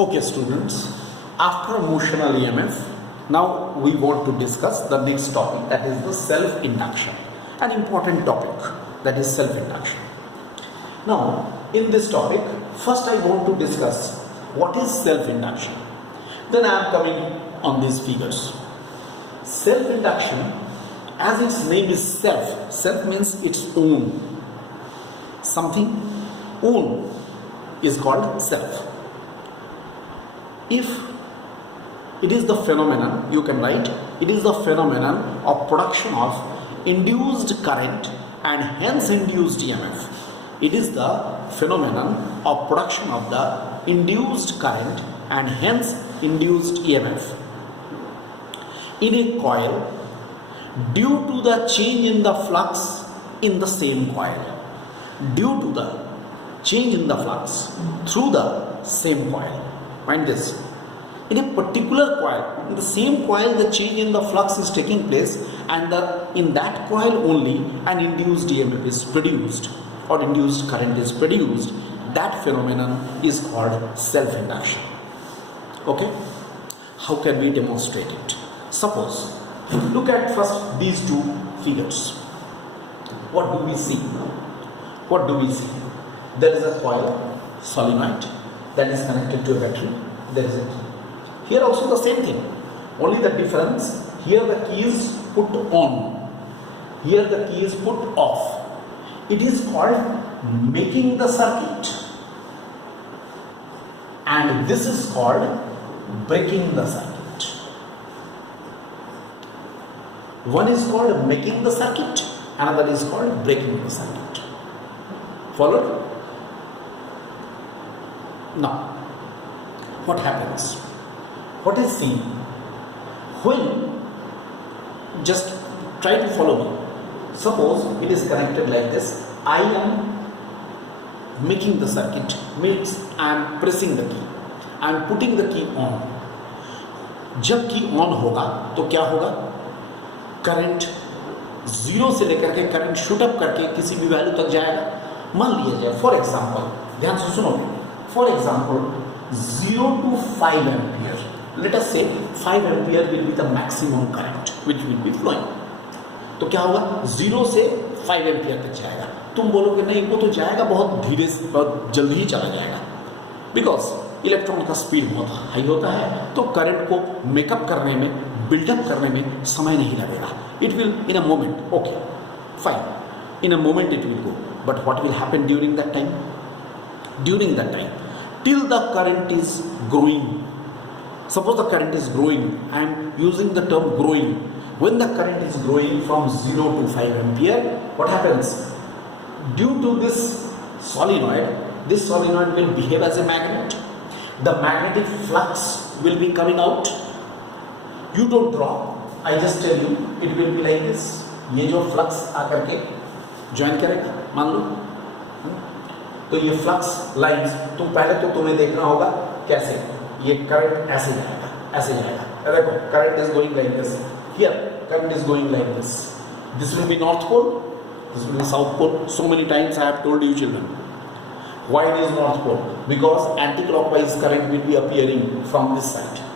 Okay, students, after motional EMF, now we want to discuss the next topic, that is the self-induction, an important topic, that is self-induction. Now, in this topic, first I want to discuss what is self-induction. Then I am coming on these figures. Self-induction, as its name is self, self means its own. Something own is called self. If it is the phenomenon, you can write, it is the phenomenon of production of induced current and hence induced EMF. It is the phenomenon of production of the induced current and hence induced EMF in a coil due to the change in the flux in the same coil. Due to the change in the flux through the same coil. Mind this. In a particular coil, in the same coil, the change in the flux is taking place, and in that coil only an induced EMF is produced or induced current is produced. That phenomenon is called self-induction. Okay? How can we demonstrate it? Suppose, look at first these two figures. What do we see? What do we see? There is a coil, solenoid, that is connected to a battery. There is a key. Here also the same thing. Only the difference, here the key is put on. Here the key is put off. It is called making the circuit. And this is called breaking the circuit. One is called making the circuit, another is called breaking the circuit. Followed? Now, what happens? What is seen? When, just try to follow me. Suppose it is connected like this. I am making the circuit, means I am pressing the key. I am putting the key on. जब की on होगा तो क्या होगा? Current zero से लेकर के current shoot up करके किसी भी वैल्यू तक जाएगा. मान लिया जाए फॉर एग्जांपल, ध्यान से सुनोगे, for example 0 to 5 ampere. Let us say 5 ampere will be the maximum current which will be flowing. तो क्या होगा? 0 से 5 एम्पियर तक जाएगा. तुम बोलोगे नहीं, वो तो जाएगा बहुत धीरे से, बहुत जल्दी ही चला जाएगा, बिकॉज इलेक्ट्रॉन का स्पीड बहुत हाई होता है, तो करंट को मेकअप करने में, बिल्डअप करने में समय नहीं लगेगा. It will in a moment. Okay fine, in a moment it will go. But what will happen during that time? During that time, till the current is growing. Suppose the current is growing. I am using the term growing. When the current is growing from 0 to 5 ampere, what happens? Due to this solenoid will behave as a magnet. The magnetic flux will be coming out. You don't draw. I just tell you, it will be like this. ये जो flux आकर के join करेगा, मान लो, तो ये flux lines, तुम पहले तो तुम्हें देखना होगा कैसे ये करंट ऐसे जाएगा, ऐसे जाएगा. देखो, current is going like this. Here current is going like this. This will be north pole, this will be south pole. So many times I have told you children. Why it is north pole? Because anti clockwise current will be appearing from this side,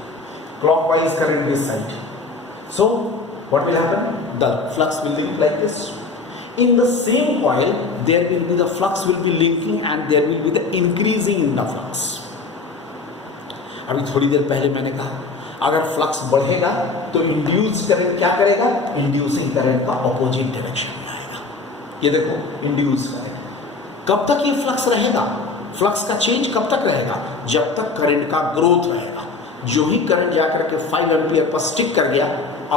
clockwise current this side. So what will happen? The flux will link like this. In the same coil, there will be the flux will be linking and there will be the increasing in the flux. अभी थोड़ी देर पहले मैंने कहा, अगर flux बढ़ेगा तो induce current क्या करेगा? इंड्यूसिंग करंट का ऑपोजिट डायरेक्शन में आएगा. ये देखो, इंड्यूस करंट. कब तक ये फ्लक्स रहेगा? फ्लक्स का चेंज कब तक रहेगा? जब तक करंट का ग्रोथ रहेगा. जो ही करंट जाकर के 5 एम्पियर पर स्टिक कर गया,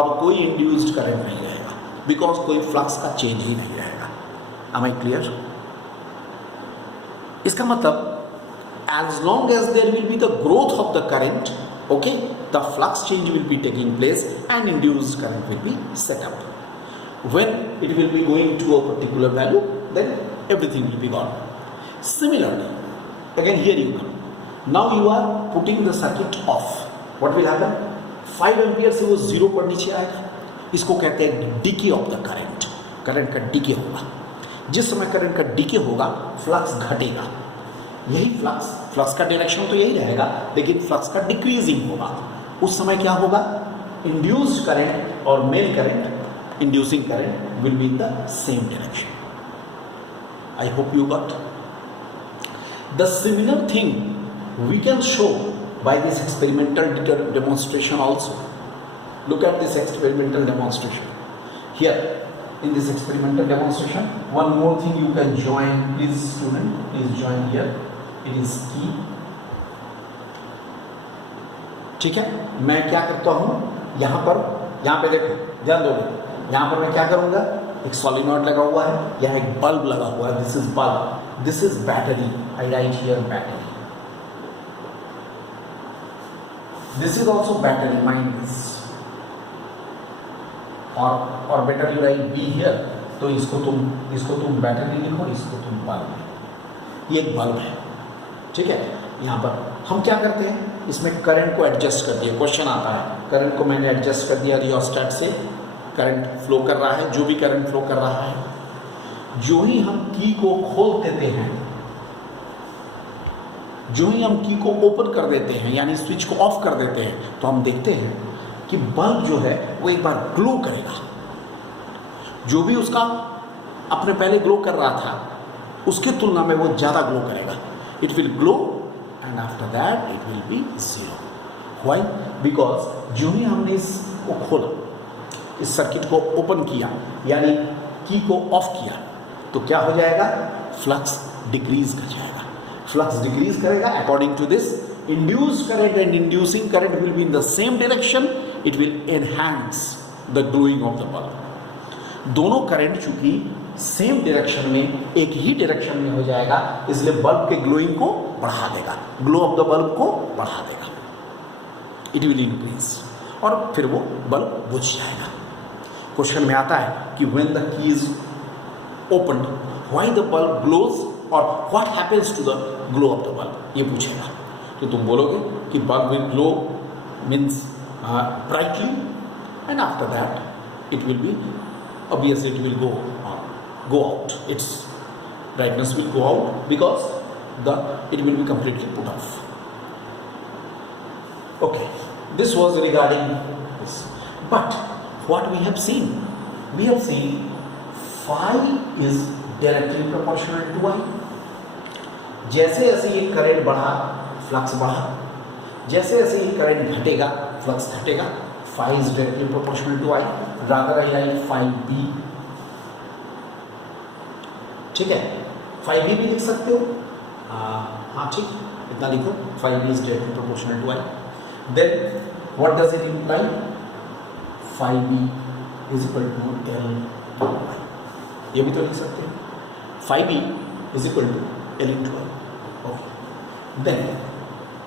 अब कोई इंड्यूस्ड करंट नहीं रहेगा, बिकॉज कोई फ्लक्स का चेंज ही नहीं रहेगा. Am I clear? इसका मतलब as long as there will be the growth of the current, okay, the flux change will be taking place and induced current will be set up. When it will be going to a particular value, then everything will be gone. Similarly, again here you come. Now you are putting the circuit off. What will happen? 5 ampere से वो 0 पर नीचे आएगा. इसको कहते हैं DK of the current. Current का DK होगा. जिस समय करंट का डीके होगा, फ्लक्स घटेगा. यही फ्लक्स का डायरेक्शन तो यही रहेगा, लेकिन फ्लक्स का डिक्रीजिंग होगा। उस समय क्या होगा, इंड्यूस्ड करंट और main current, inducing current will be in the same direction. I hope you got. The similar thing we can show by this experimental demonstration also. Look at this experimental demonstration. Here in this experimental demonstration, one more thing you can join, please student, please join here. It is key. ठीक है, मैं क्या करता हूँ, यहाँ पे देखो, ध्यान दो, यहाँ पर मैं क्या करूंगा, एक सॉलिनॉइड लगा हुआ है, यहाँ एक बल्ब लगा हुआ है, this is bulb, this is battery, I write here battery, this is also battery, mind this, और better you write B here, तो इसको तुम बैटरी लिखो, इसको तुम बल्ब, ये एक बल्ब है, ठीक है। यहाँ पर हम क्या करते हैं, इसमें करंट को एडजस्ट कर दिया, क्वेश्चन आता है, करंट को मैंने एडजस्ट कर दिया, रियोस्टेट से करंट फ्लो कर रहा है, जो भी करंट फ्लो कर रहा है, जो ही हम की को खोल देते हैं, जो ही हम की को ओपन कर देते हैं, यानी स्विच को ऑफ कर देते हैं, तो हम देखते हैं कि बल्ब जो है वो एक बार ग्लो करेगा। जो भी उसका अपने पहले ग्लो कर रहा था, उसकी तुलना में वो ज़्यादा ग्लो करेगा। It will glow and after that it will B zero. Why? Because जो ही हमने इसको खोला, इस सर्किट को ओपन किया, यानी की को ऑफ किया, तो क्या हो जाएगा, फ्लक्स डिक्रीज कर जाएगा। फ्लक्स डिक्रीज करेगा according to this, induced current and inducing current will be in the same direction, it will enhance the glowing of the bulb. दोनों करंट चूंकि सेम डायरेक्शन में, एक ही डायरेक्शन में हो जाएगा, इसलिए बल्ब के ग्लोइंग को बढ़ा देगा, ग्लो ऑफ द बल्ब को बढ़ा देगा, इट विल इंक्रीज, और फिर वो बल्ब बुझ जाएगा। क्वेश्चन में आता है कि when the key is open, why the bulb glows और what happens to the glow of the bulb, ये पूछेगा। तो तुम बोलोगे कि bulb will glow means brightly, and after that it will be obviously it will go out, its brightness will go out because it will be completely put off. Okay, this was regarding this. But what we have seen phi is directly proportional to I. जैसे जैसे ये current बढ़ा, flux बढ़ा, जैसे जैसे ये current घटेगा, flux घटेगा, phi is directly proportional to I. rather I write phi b, ठीक है, phi b भी लिख सकते हो, हाँ ठीक, इतना लिखो, phi b is directly proportional to I. Then what does it imply? Phi b is equal to L into I. ये भी तो लिख सकते हैं, phi b is equal to L into I. Okay. Then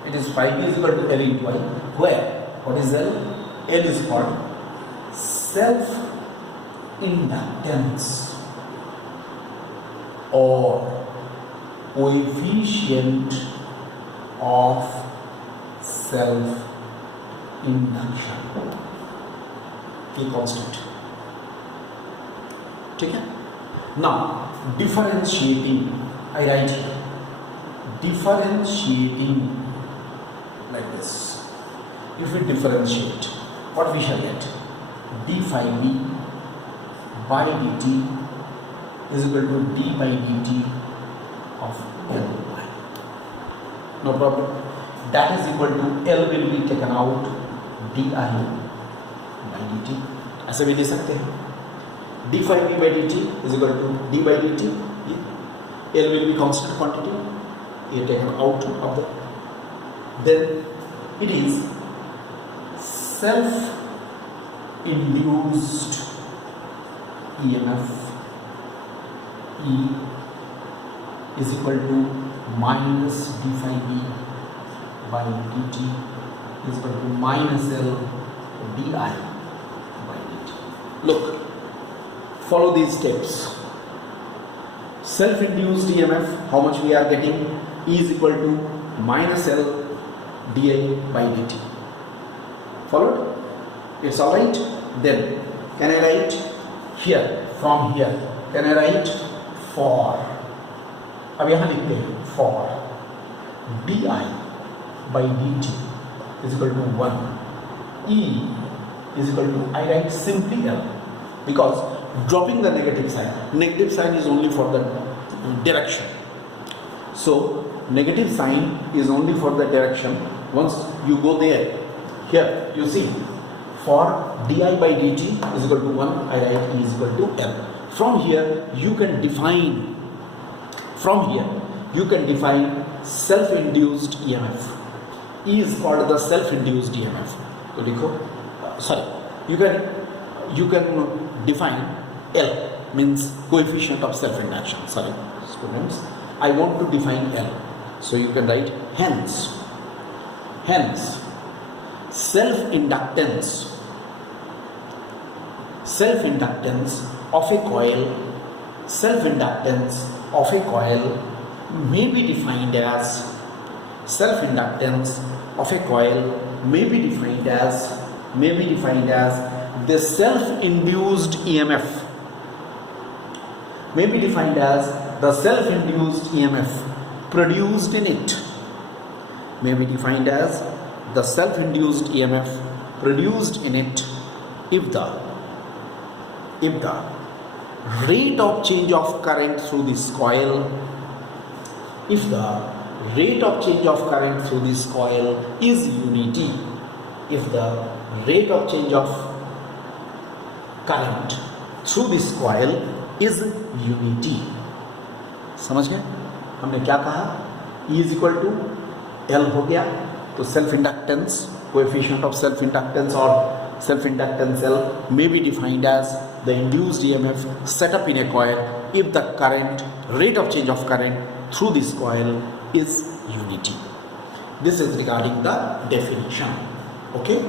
it is phi b is equal to L into I, where what is L? L is called self inductance or coefficient of self induction की constant, ठीक है। Now differentiating, I write here, differentiating like this, if we differentiate, what we shall get? d phi b by dt is equal to d by dt of L by. No problem. That is equal to L will be taken out, di by dt. ऐसे भी ले सकते हैं, d phi b by dt is equal to d by dt. L will be constant quantity, ये taken out of the, then it is self induced EMF E is equal to minus d phi b by dt is equal to minus L di by dt. Look, follow these steps. Self-induced EMF, how much we are getting? E is equal to minus L di by dt. Followed? It's all right. Then can I write here, from here can I write for, अब यहाँ लिखते हैं for di by dt is equal to 1. E is equal to, I write simply L, because dropping the negative sign is only for the direction. So negative sign is only for the direction. Once you go there, here you see, for di by dt is equal to 1, I write E is equal to L. From here you can define self-induced EMF. E is called the self-induced EMF. So you can define L, means coefficient of self-induction. Students, I want to define L. So you can write hence self-inductance of a coil may be defined as the self-induced EMF produced in it, if the rate of change of current through this coil is unity. समझ गए हमने क्या कहा? E is equal to L हो गया, तो self inductance, coefficient of self inductance or self inductance L may be defined as the induced EMF set up in a coil if the rate of change of current through this coil is unity. This is regarding the definition. Okay.